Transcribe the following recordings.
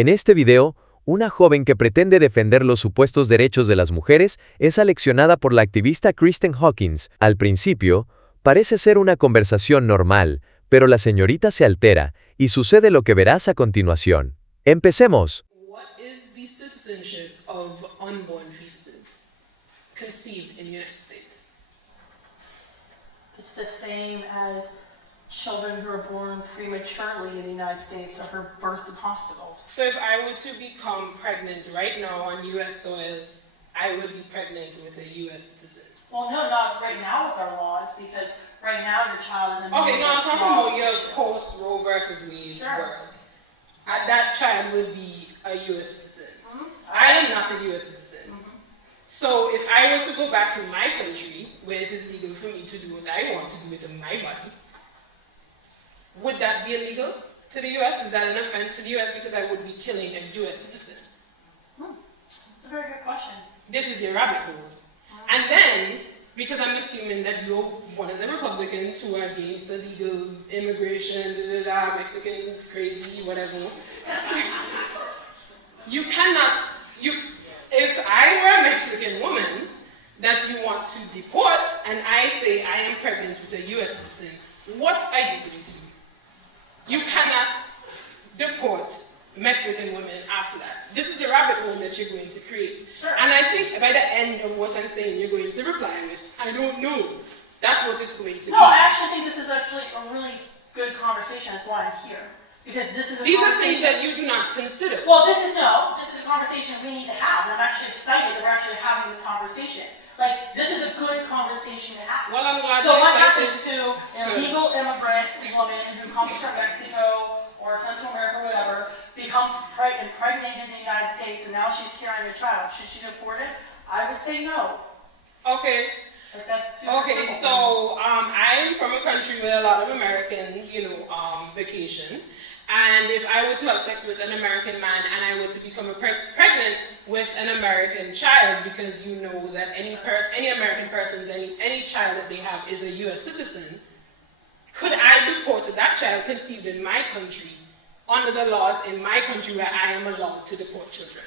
En este video, una joven que pretende defender los supuestos derechos de las mujeres es aleccionada por la activista Kristan Hawkins. Al principio, parece ser una conversación normal, pero la señorita se altera y sucede lo que verás a continuación. ¡Empecemos! What is the citizenship of unborn fetuses conceived in the United States? It's the same as children who are born prematurely in the United States or who are birthed in hospitals. So if I were to become pregnant right now on U.S. soil, I would be pregnant with a U.S. citizen. Well, no, not right now with our laws, because right now your child is in Okay, no, I'm talking about your tissue. post-Roe versus Wade Sure. world. That child would be a U.S. citizen. Mhm. I am not a U.S. citizen. So if I were to go back to my country, where it is legal for me to do what I want to do with my body, would that be illegal to the U.S.? Is that an offense to the U.S. because I would be killing a U.S. citizen? That's a very good question. This is your rabbit hole. And then, because I'm assuming that you're one of the Republicans who are against illegal immigration, Mexicans, crazy, whatever, you cannot, if I were a Mexican woman that you want to deport, and I say I am pregnant with a U.S. citizen, what are you going to do? You cannot deport Mexican women after that. This is the rabbit hole that you're going to create. Sure. And I think by the end of what I'm saying, you're going to reply with, I don't know. That's what it's going to No, be. I actually think this is actually a really good conversation. That's why I'm here. Because this is a These are conversation. things that you do not consider. Well, this is a conversation we need to have, and I'm actually excited that we're actually having this conversation. Like, this is a good conversation to have. Well, I'm glad So you're what excited. happens to an illegal immigrant woman who comes from Mexico or Central America or whatever, becomes impregnated in the United States, and now she's carrying a child? Should she be deported? I would say no. Okay. Like, that's super Okay, simple. so I'm from a country where a lot of Americans, vacation. And if I were to have sex with an American man and I were to become pregnant with an American child, because you know that any American person's, any child that they have is a U.S. citizen, could I deport that child conceived in my country under the laws in my country where I am allowed to deport children?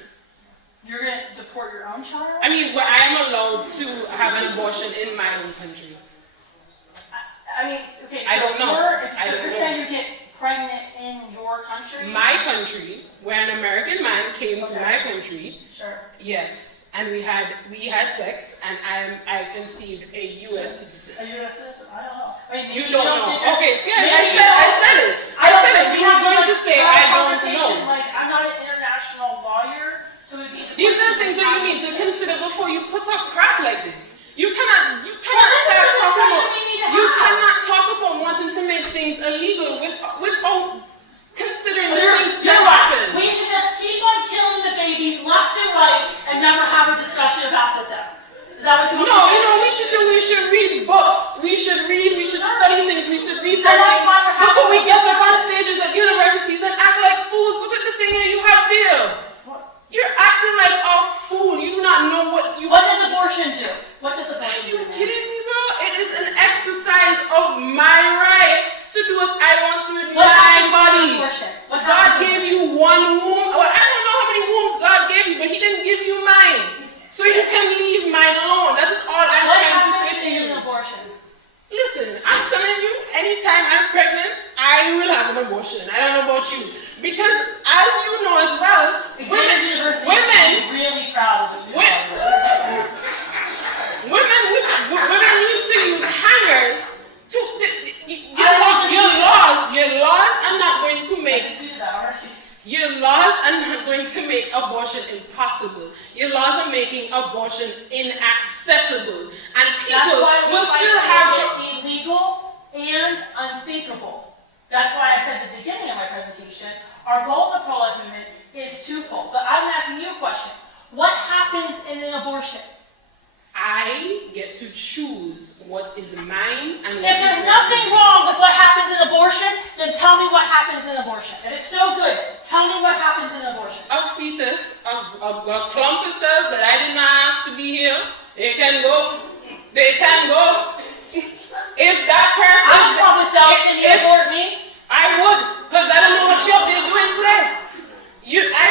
You're going to deport your own child? I mean, where I am allowed to have an abortion in my own country. I mean, okay, so I don't know. You're saying you get pregnant in your country? My country, where an American man came to my country, Sure. yes, and we had sex, and I conceived a U.S. citizen. A U.S. citizen? I don't know. I mean, You maybe don't know. think you're- Okay, see, I maybe said it. we You were have going to say, have I a don't conversation, know. Like, I'm not an international lawyer, so it'd be the These are question things is that you how- need to consider before you put up crap like this. You cannot this is start the talking discussion about, we need to you have. cannot talk about wanting to make things illegal without considering the things You're that right. happen. We should just keep on killing the babies left and right and never have a discussion about this ever. Is that what you want No, to say? we should read books. We should study things, we should research And that's things why we're having before we this get up on discussion. stages at universities and act like fools. Look at the thing that you have here. You're acting like a fool. You do not know what you What does abortion do? What does Are abortion you do? kidding me, bro? It is an exercise of my right to do what I want to with What my happens to body. abortion? What God happens to gave abortion? you one womb. Well, I don't know how many wombs God gave you, but He didn't give you mine. So you can leave mine alone. That is all I'm What trying to happens say to in you. an abortion? Listen, I'm telling you, anytime I'm pregnant, I will have an abortion. I don't know about you. Because as you know as well, Xavier University women is really proud of this. women used to use hangers to your laws are not going to make your laws are not going to make abortion impossible. Your laws are making abortion inaccessible, and That's people why we will fight still to have make it illegal and unthinkable. That's why I said at the beginning of my presentation, our goal in the pro-life movement is twofold. But I'm asking you a question. What happens in an abortion? I get to choose what is mine and what If is there's not nothing mine. wrong with what happens in abortion, then tell me what happens in abortion. If it's so good, tell me what happens in abortion. A fetus, a clump of cells that I did not ask to be here, they can go. If that person, I'm a clump of cells, can you abort me? I would, because I don't know what you're doing today. I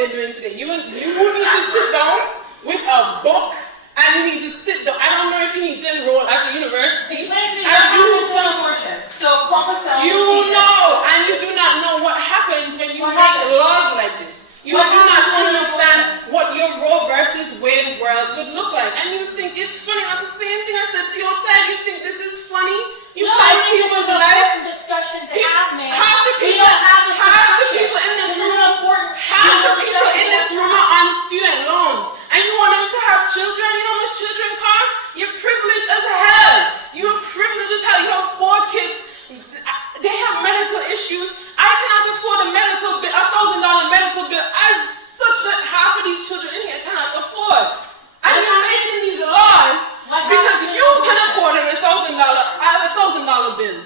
they're doing today. You need to sit down with a book and you need to sit down. I don't know if you need to enroll at the university. Explain to me and what do happens to some. abortion. So clump of cells. You know, and you do not know what happens when you make laws like this. You do not understand what your Roe versus Wade world would look like. And you think it's funny. That's the same thing I said to you outside. You think this is funny? You No, have I think this people's is an life. important discussion to have, man. Half the We people, don't have this half the discussion. people in this This is room, an important half the people in this discussion. room are on student loans. And you want them to have children? You know how much children cost? You're privileged as hell. You're privileged as hell. You have 4 kids. They have medical issues. I cannot afford a medical bill, $1,000 medical bill, as such that half of these children in here cannot afford. And you're making these laws because you can afford a $1,000 bill.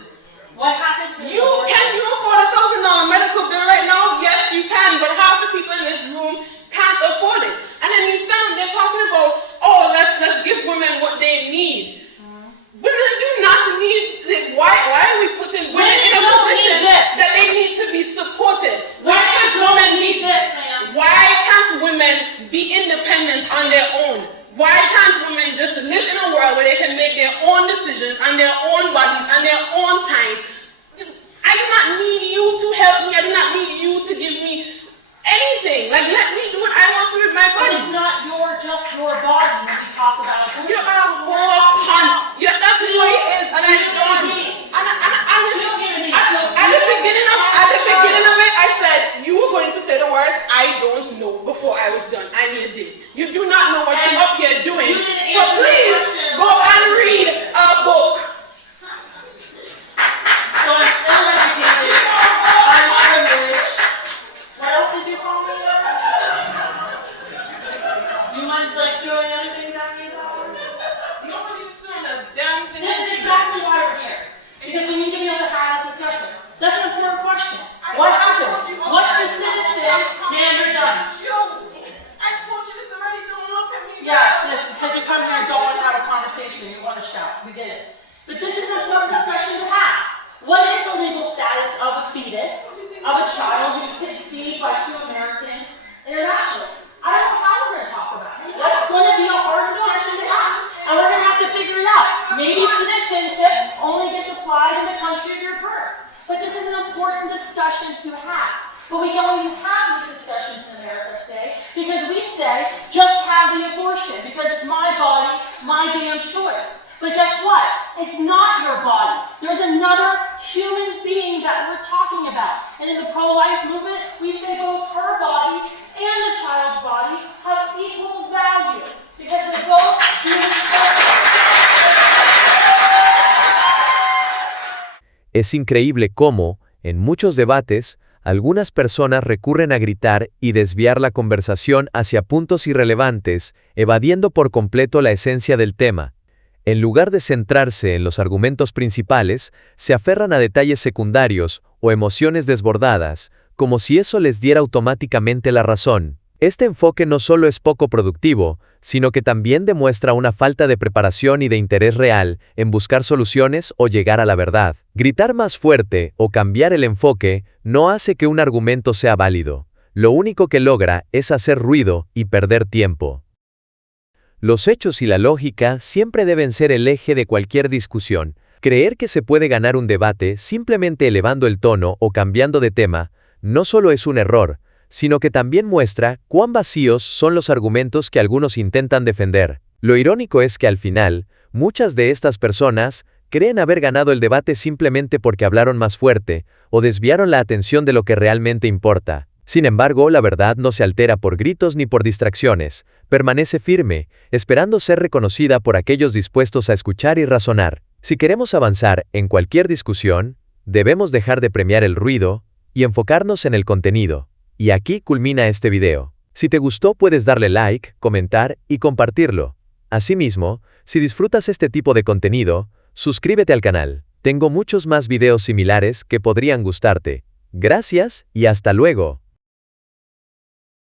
What happened to Can you afford a $1,000 medical bill right now? Yes, you can, but half the people in this room can't afford it. And then you stand there talking about, oh, let's give women what they need. Women do not need. Why are we putting women in a position that they need to be supported? Why can't women be this, ma'am? Why can't women be independent on their own? Why can't women just live in a world where they can make their own decisions on their own bodies and their own time? I do not need you to help me. I do not need you to give me anything. Like, let me do what I want to with my But body. it's not just your body when we talk about it. You're a whole cunt. Yeah, that's the way it is, and I don't. At the beginning of it, I said you were going to say the words I don't know before I was done, and you did. You do not know what you're up here doing. So please go and read a book. So I'm uneducated. I'm privileged. What else did you call me? You mind like throwing other things at me? Nobody's doing a damn thing. This is exactly why we're here. Because we need to be able to have this discussion. That's an important question. What happens? What's the citizen? Man, you're done. I told you this already. Don't look at me. Yes, because you come here and don't want to have a conversation. You want to shout. We get it. But this is an important discussion to have. What is the legal status of a fetus, of a child who's conceived by 2 Americans internationally? I don't know how we're going to talk about it. That's going to be a hard discussion to have. And we're going to have to figure it out. Maybe citizenship only gets applied in the country of your birth. But this is an important discussion to have. But we don't even have these discussions in America today because we say, just have the abortion because it's my body, my damn choice. But guess what? It's not your body. There's another human being that we're talking about. And in the pro-life movement, we say both her body and the child's body have equal value because they're both human beings. Es increíble cómo, en muchos debates, algunas personas recurren a gritar y desviar la conversación hacia puntos irrelevantes, evadiendo por completo la esencia del tema. En lugar de centrarse en los argumentos principales, se aferran a detalles secundarios o emociones desbordadas, como si eso les diera automáticamente la razón. Este enfoque no solo es poco productivo, sino que también demuestra una falta de preparación y de interés real en buscar soluciones o llegar a la verdad. Gritar más fuerte o cambiar el enfoque no hace que un argumento sea válido. Lo único que logra es hacer ruido y perder tiempo. Los hechos y la lógica siempre deben ser el eje de cualquier discusión. Creer que se puede ganar un debate simplemente elevando el tono o cambiando de tema, no solo es un error, sino que también muestra cuán vacíos son los argumentos que algunos intentan defender. Lo irónico es que al final, muchas de estas personas creen haber ganado el debate simplemente porque hablaron más fuerte o desviaron la atención de lo que realmente importa. Sin embargo, la verdad no se altera por gritos ni por distracciones, permanece firme, esperando ser reconocida por aquellos dispuestos a escuchar y razonar. Si queremos avanzar en cualquier discusión, debemos dejar de premiar el ruido y enfocarnos en el contenido. Y aquí culmina este video. Si te gustó puedes darle like, comentar y compartirlo. Asimismo, si disfrutas este tipo de contenido, suscríbete al canal. Tengo muchos más videos similares que podrían gustarte. Gracias y hasta luego.